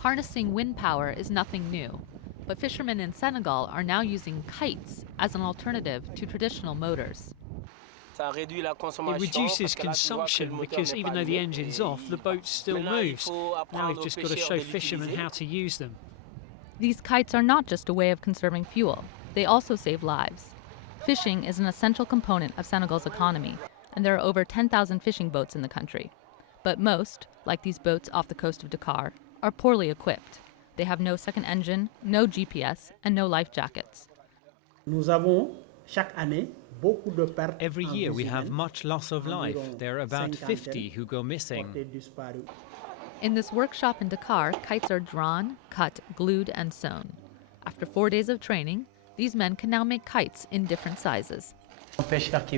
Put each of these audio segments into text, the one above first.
Harnessing wind power is nothing new, but fishermen in Senegal are now using kites as an alternative to traditional motors. It reduces consumption because even though the engine's off, the boat still moves. Now we've just got to show fishermen how to use them. These kites are not just a way of conserving fuel, they also save lives. Fishing is an essential component of Senegal's economy, and there are over 10,000 fishing boats in the country. But most, like these boats off the coast of Dakar, are poorly equipped. They have no second engine, no GPS, and no life jackets. Every year we have much loss of life. There are about 50 who go missing. In this workshop in Dakar, kites are drawn, cut, glued, and sewn. After 4 days of training, these men can now make kites in different sizes. Fishermen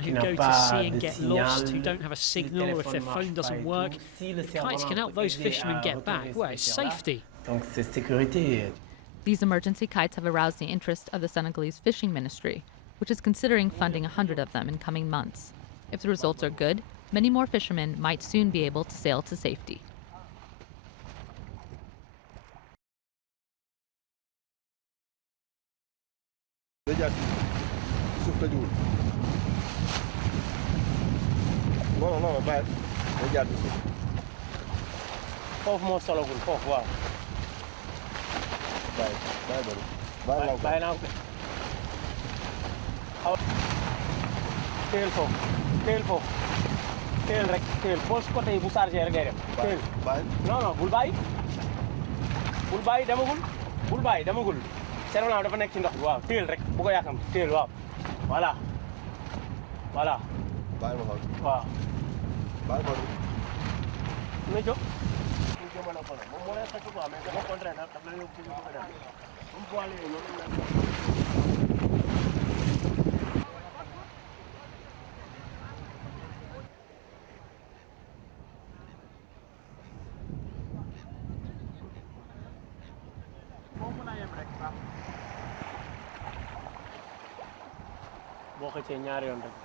who go to sea and get lost, who don't have a signal or if their phone doesn't work, kites can help those fishermen get back. Well, it's safety. These emergency kites have aroused the interest of the Senegalese fishing ministry, which is considering funding 100 of them in coming months. If the results are good, many more fishermen might soon be able to sail to safety. Teel rek teel poche côté yi bu chargé rek ngay dem teel non bul bàyyi demagul cerveau dafa nekk ci ndox bi waaw teel rek bu ko yàkkam teel waaw voilà bàyyi ma xool waaw bàyyi ma jóg ñu jëmale ko moom moo lay xëcc quoi mais au contraire daf la yóbbu ci ñu ko def comme boile yooyu noonu la boo xëccee ñaari yoon rek